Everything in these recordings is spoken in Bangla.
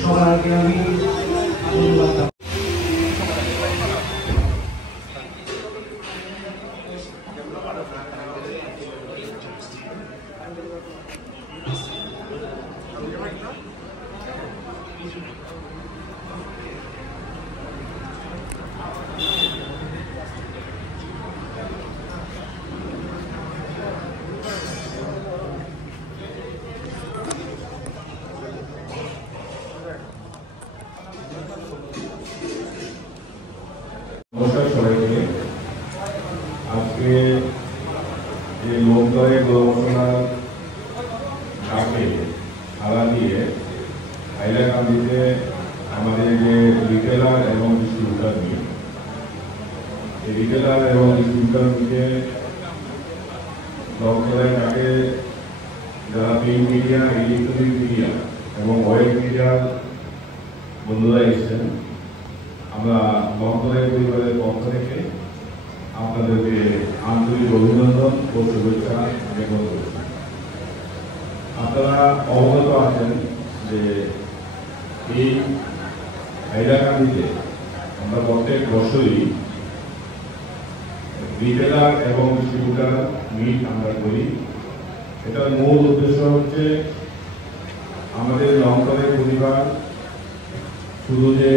সবার আগে আমি নমস্কার সবাইকে। আজকে যে লোকদলে গণঘোষণার ডাকে সাড়া দিয়ে হাইলাকান্দিতে আমাদের যে রিটেলার এবং ডিস্ট্রিবিউটার মিট, এই রিটেলার এবং ডিস্ট্রিবিউটার মিটে লোকদলের ডাকে যারা প্রিন্ট মিডিয়া, ইলেকট্রনিক মিডিয়া এবং ওয়েব মিডিয়ার বন্ধুরা এসেছেন, আমরা লোকদলের পরিবারের পক্ষ থেকে আপনাদেরকে আন্তরিক অভিনন্দন ও শুভেচ্ছা জ্ঞাপন করছি। আপনারা অবগত আছেন যে এই হাইলাকান্দিতে আমরা প্রত্যেক বছরই রিটেলার এবং ডিস্ট্রিবিউটার মিট আমরা করি। এটার মূল উদ্দেশ্য হচ্ছে আমাদের লোকদলের পরিবার শুধু যে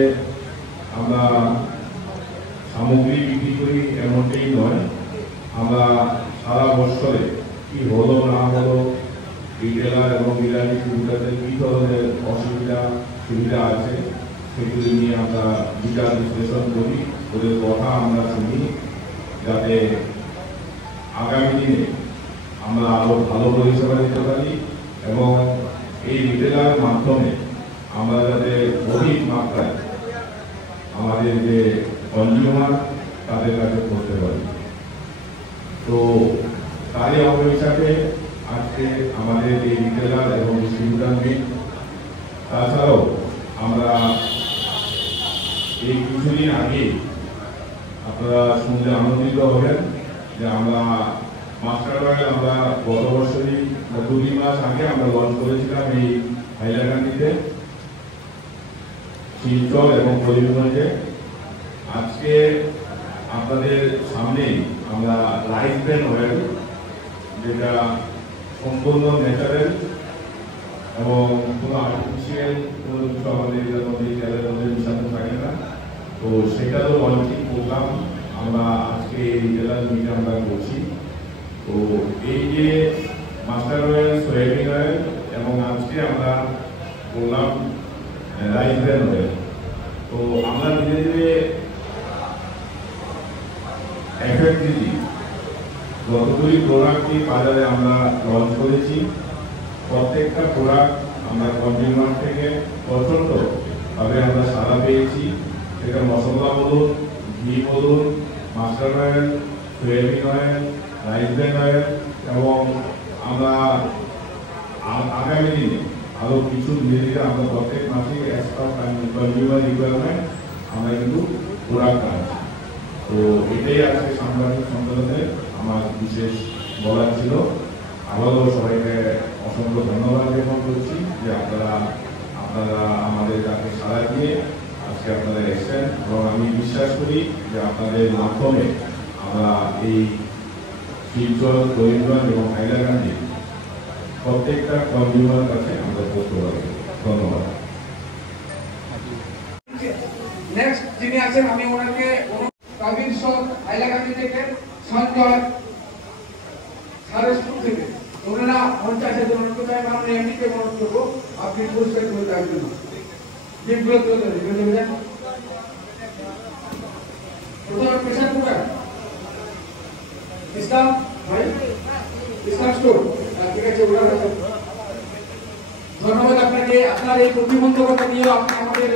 আমরা সামগ্রী বিক্রি করি এমনটাই নয়, আমরা সারা বছরে কি হলো না হলো রিটেলার এবং ডিস্ট্রিবিউটারদের কী ধরনের অসুবিধা সুবিধা আছে সেগুলি নিয়ে আমরা বিচার বিশ্লেষণ করি, ওদের কথা আমরা শুনি, যাতে আগামী দিনে আমরা আরও ভালো পরিষেবা দিতে পারি এবং এই রিটেলার মাধ্যমে আমরা যাতে অধিক মাত্রায় আমাদের যে কনজিউমার তাদের কাছে করতে পারি। তো তারই অঙ্গ হিসাবে আজকে আমাদের এই রিটেলার এবং ডিস্ট্রিবিউটার মিট, তাছাড়াও আমরা এই কিছুদিন আগে আপনারা শুনলে আনন্দিত হবেন যে আমরা মাস্টার অয়েল আমরা গত বছরই 2 মাস আগে আমরা লঞ্চ করেছিলাম এই হাইলাকান্দিতে, শিলচর এবং করিমগঞ্জে। আজকে আপনাদের সামনে আমরা রাইস ব্রেন অয়েল, যেটা সম্পূর্ণ ন্যাচারাল এবং কোনো আর্টিফিশিয়াল কোনো কিছু আমাদের এটার মধ্যে তেলের মধ্যে মিশানো থাকে না, তো সেটারও লঞ্চিং প্রোগ্রাম আমরা আজকে এই রিটেলার মিটে আমরা করছি। তো এই যে মাস্টার অয়েল, সয়াবিন অয়েল এবং আজকে আমরা বললাম রাইস ব্রেন অয়েল, তো আমরা ধীরে ধীরে এফএফডিজি যতগুলি প্রোডাক্টই বাজারে আমরা লঞ্চ করেছি, প্রত্যেকটা প্রোডাক্ট আমরা কনজিউমার থেকে প্রচণ্ডভাবে আমরা সাড়া পেয়েছি। সেটা মশলা বলুন, ঘি বলুন, master oil, soybean oil, rice brand oil এবং আমরা আগামী দিনে আরও কিছু ধীরে ধীরে আমরা প্রত্যেক মাসে কনজিউমার রিকোয়ারমেন্ট আমরা কিন্তু প্রোডাক্ট আনছি। তো এটাই আজকে সাংবাদিক সম্মেলনে আমার বিশেষ বলার ছিল। আবারও সবাইকে অসংখ্য ধন্যবাদ জ্ঞাপন করছি যে আপনারা আমাদের কাছে সাড়া দিয়ে আজকে আপনারা এসেছেন এবং আমি বিশ্বাস করি যে আপনাদের মাধ্যমে আমরা এই শিলচর, করিমগঞ্জ এবং হাইলাকান্দি প্রত্যেকটা কনজিউমার কাছে আমরা পৌঁছতে পারব। ধন্যবাদ। নেক্সট যিনি আছেন আমি ওনাকে কাবির সব হাইলাকান্দি থেকে সঞ্জয় সারস্পুর থেকে ওনারা 50,000 অনুরোধ করে আমরা এমনিতে অনুরোধ করবো আপনি পুরস্কার করে দেওয়ার জন্য যেগুলো তুলে দেবেন। প্রথম পেশা কোথায়? ইসলাম ভাই, ইসলাম স্টোর। ঠিক আছে, ধন্যবাদ আপনাকে। আপনার এই প্রতিবন্ধকতা নিয়ে আপনি আমাদের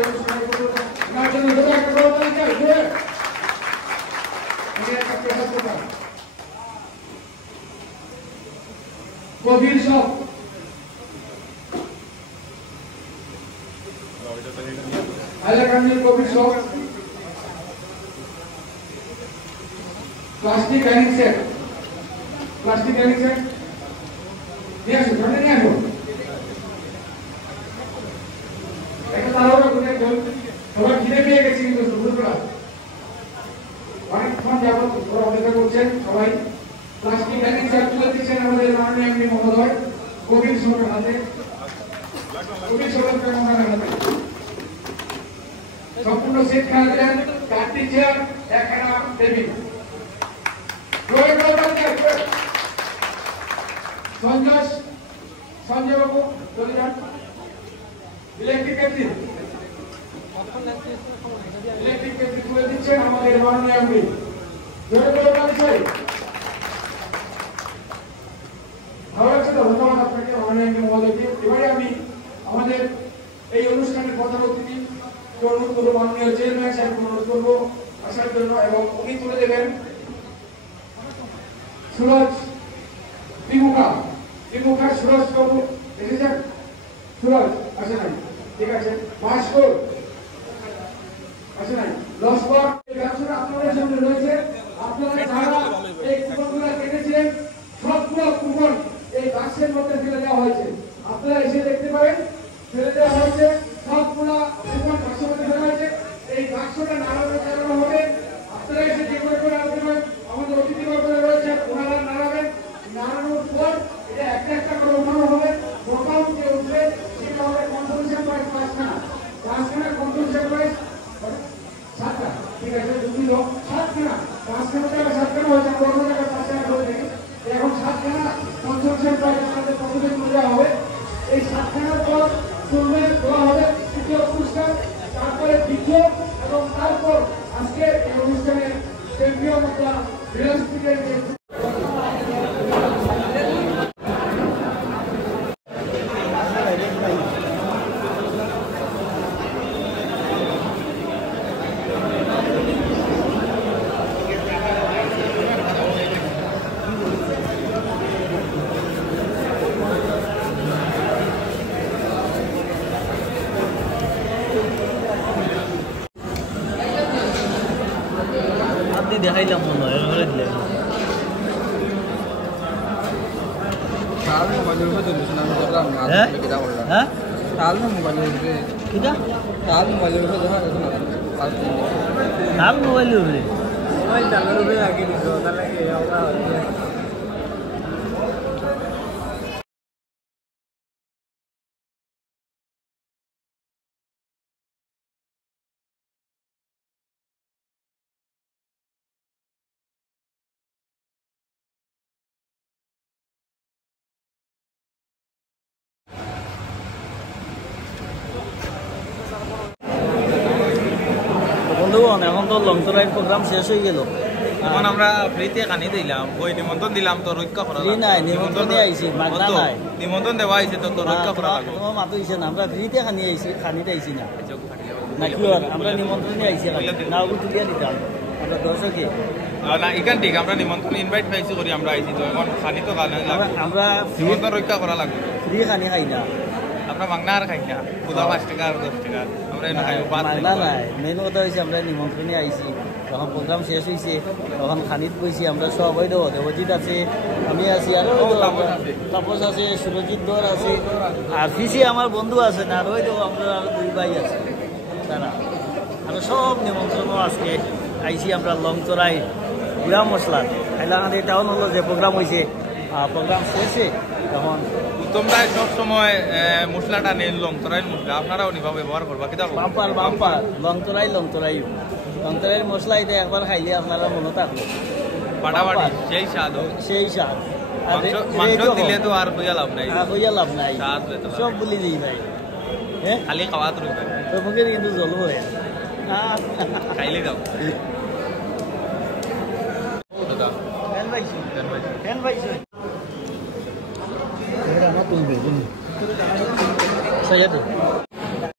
কবির সব হাইলাকান্দির কবির সব প্লাস্টিক ডাইনিং সেট নিয়ে আসুন, নিয়ে আসুন। একটা তাড়াহুড়া করে সবাই খিদে পেয়ে গেছে কিন্তু দুপুরবেলা অনেকক্ষণ যাবত অপেক্ষা করছেন সবাই। প্লাস্টিক ডাইনিং সেট তুলে দিচ্ছেন আমাদের মাননীয় এমপি মহোদয় কবির সরের হাতে। সম্পূর্ণ সেট খানা দিলেন, 4টি চেয়ার, 1খানা টেবিল। সঞ্জয় বাবু চলে যান। ইলেকট্রিক কেটলি তুলে দিচ্ছেন আমাদের মাননীয় এমপি। ভালো লাগছে তো? ধন্যবাদ আপনাকে মাননীয় এমপি মহোদয়কে। এবারে আমি আমাদের এই অনুষ্ঠানের প্রধান অতিথি অনুরোধ করবো, মাননীয় চেয়ারম্যান সাহেবকে অনুরোধ করবো আসার জন্য এবং উনি তুলে দেবেন সুরজ ত্রিমুখা সুরজ বাবু এসেছেন? সুরজ আসে নাই, ঠিক আছে। ভাস্কর আসে নাই। লস্কর ব্যবসাটা আপনাদের সামনে রয়েছে। আপনারা যারা এই কুপনগুলো কেটেছিলেন সবগুলো কুপন এই বাক্সের মধ্যে ফেলে দেওয়া হয়েছে। আপনারা এসে দেখতে পারেন ফেলে দেওয়া হয়েছে। সবগুলো কুপন বাক্সের মধ্যে ফেলা হয়েছে। এই বাক্সটা নাড়ানো হবে। আপনারা এসে যে করে আসতে পারেন। আমাদের অতিথিবর্গরা রয়েছে, ওনারা নাড়াবেন। নাড়ানোর পর এটা একটা করে উঠানো হবে। প্রথম যে উঠবে সেটা হবে কনফারেন্সের প্রাইস 5খানা কনফারেন্সের প্রাইস 7টা, ঠিক আছে। দুটি লোক 7খানা 5খানা টাকা 7খানা হয়েছে, 15 টাকা 5খানা করে দেখি। এখন 7খানা কনফারেন্সের প্রাইস আপনাদের প্রথমে তুলে দেওয়া হবে। এই 7খানার পর তুলবে দেওয়া হবে তৃতীয় পুরস্কার, তারপরে দ্বিতীয় এবং তারপর আজকে এই অনুষ্ঠানে কেন্দ্রীয় মুদ্রা বৃহস্পতিবার দেখাইলাম মনে হয় মোবাইলের উপরে মোবাইল ডালার উপরে আগে দিত তাহলে বন্ধুগণ এখন তো লং ড্রাইভ প্রোগ্রাম শেষ হয়ে গেল। এখন আমরা ফ্রিতে কানি দিলাম, ওই নিমন্ত্রণ দিলাম তো রক্ষা করা ফ্রি নাই, নিমন্ত্রণ আইছি, মাগনা নাই। নিমন্ত্রণ দেওয়া হয়েছে তো রক্ষা করা লাগবে। তোমার মাতো হইছে না, আমরা ফ্রিতে কানি আইছি, খানিতে আইছি না নাকি? আমরা নিমন্ত্রণে আইছি, নাও তুলিয়া দিতাম আমরা দর্শকে। না এখান ঠিক আমরা নিমন্ত্রণ ইনভাইট পাইছি করি আমরা আইছি তো এখন খানি তো খানা আমরা নিমন্ত্রণ রক্ষা করা লাগবে ফ্রি খানি খাই না আমরা মাংনা আর খাই না পুদা 5 টাকা আর 10 টাকা আমরা এনে খাই মাগনা নাই মেন কথা হয়েছে আমরা নিমন্ত্রণে আইছি যখন প্রোগ্রাম শেষ হয়েছে তখন খানিত বইছি আমরা সবাই দেবজিৎ আছে আমি আছি আর তাপস আছে সুরজিৎ দর আছে আর পিছিয়ে আমার বন্ধু আছে না আর ওই তো আমরা আরো 2 ভাই আছে তারা আর সব নিমন্ত্রণও আজকে আইছি আমরা লংচড়াই গুড়া মশলা হাইলাকান্দি টাউন হলো যে প্রোগ্রাম হয়েছে প্রোগ্রাম শেষে তখন তোমরা সব সময় মশলাটা নেন লংতরাই মশলা আপনারাও নিবা ব্যবহার করবা কিতা বাম্পার লংতরাই মশলা এটা একবার খাইলে আপনারা মনে থাকবে পাটাবাড়ি সেই স্বাদ সেই স্বাদ মাংস দিলে তো আর হইয়া লাভ নাই লাভ নাই স্বাদ বেতলা সব বলি দিই ভাই হ্যাঁ খালি খাওয়া তো রইবে তো মুখে কিন্তু জ্বলবো খাইলে যাও ও দাদা ফ্যান পাইছো saya tuh